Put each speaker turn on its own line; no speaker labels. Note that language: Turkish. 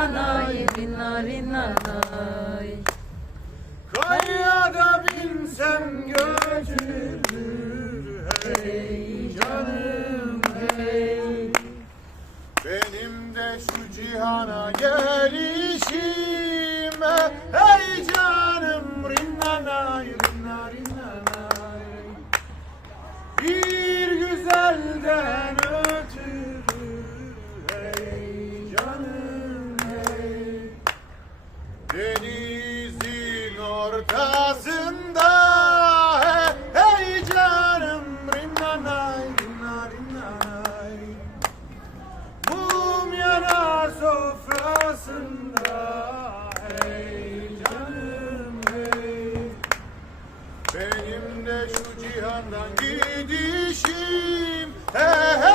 rinnanay, rinna rinnanay.
Kayada binsem götürür hey canım hey Benim de şu cihana gelişime hey Denizin ortasında hey, hey canım rinnanay rinnanay Mum yanar sofrasında hey canım hey Benim de şu cihandan gidişim hey, hey.